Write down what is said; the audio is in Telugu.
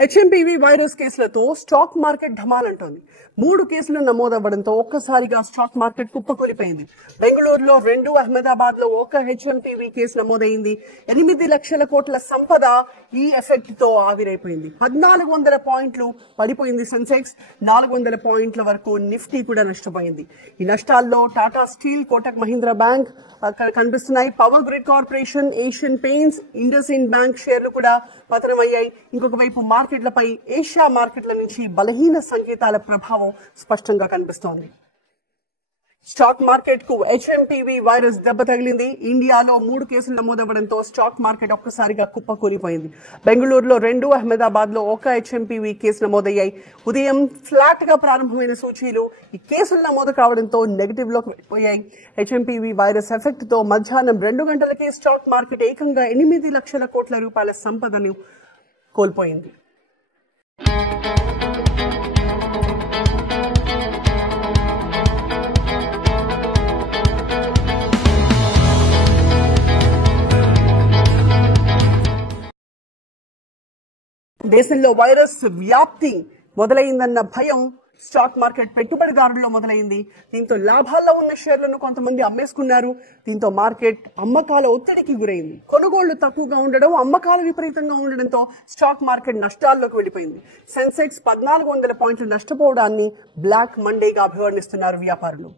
హెచ్ఎంపీవీ వైరస్ కేసులతో స్టాక్ మార్కెట్ ధమాలంటోంది. 3 కేసులు నమోదవ్వడంతో ఒక్కసారిగా స్టాక్ మార్కెట్ కుప్పకూలిపోయింది. బెంగళూరులో 2, అహ్మదాబాద్ లో 1 హెచ్ఎంపీవీ కేసు నమోదైంది. 8 లక్షల కోట్ల సంపద ఈ ఎఫెక్ట్ తో ఆవిరైపోయింది. 1400 పాయింట్లు పడిపోయింది సెన్సెక్స్. 400 పాయింట్ల వరకు నిఫ్టీ కూడా నష్టపోయింది. ఈ నష్టాల్లో టాటా స్టీల్, కోటక్ మహీంద్రా బ్యాంక్ కనిపిస్తున్నాయి. Power grid corporation, Asian paints, IndusInd bank షేర్లు కూడా పతనమయ్యాయి. ఇంకొక వైపు మార్కెట్లపై ఏషియా మార్కెట్ల నుంచి బలహీన సంకేతాల ప్రభావం స్పష్టంగా కనిపిస్తోంది. స్టాక్ మార్కెట్ కు హెచ్ఎంపీవీ వైరస్ దెబ్బ తగిలింది. ఇండియాలో 3 కేసులు నమోదవ్వడంతో స్టాక్ మార్కెట్ ఒక్కసారిగా కుప్పకూలిపోయింది. బెంగళూరులో 2, అహ్మదాబాద్ లో 1 హెచ్ఎంపీవీ కేసు నమోదయ్యాయి. ఉదయం ఫ్లాట్ గా ప్రారంభమైన సూచీలు ఈ కేసులు నమోదు కావడంతో నెగటివ్ లోకి వెళ్ళిపోయాయి. హెచ్ఎంపీవీ వైరస్ ఎఫెక్ట్ తో మధ్యాహ్నం 2 గంటలకే స్టాక్ మార్కెట్ ఏకంగా 8 లక్షల కోట్ల రూపాయల సంపదను కోల్పోయింది. దేశంలో వైరస్ వ్యాప్తి మొదలైందన్న భయం స్టాక్ మార్కెట్ పెట్టుబడిదారుల్లో మొదలైంది. దీంతో లాభాల్లో ఉన్న షేర్లను కొంతమంది అమ్మేసుకున్నారు. దీంతో మార్కెట్ అమ్మకాల ఒత్తిడికి గురైంది. కొనుగోళ్లు తక్కువగా ఉండడం, అమ్మకాలు విపరీతంగా ఉండడంతో స్టాక్ మార్కెట్ నష్టాల్లోకి వెళ్లిపోయింది. సెన్సెక్స్ 1400 పాయింట్లు నష్టపోవడాన్ని బ్లాక్ మండేగా అభివర్ణిస్తున్నారు వ్యాపారులు.